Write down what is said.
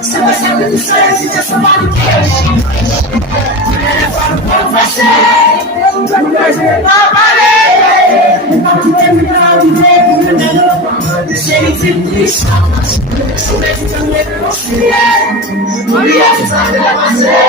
Você vai saber do sonho de transformar em queijo. Você não vai ser uma parede. Não te terminar de ver. Deixei ele triste. Sou mesmo também não sei. Não ia saber fazer.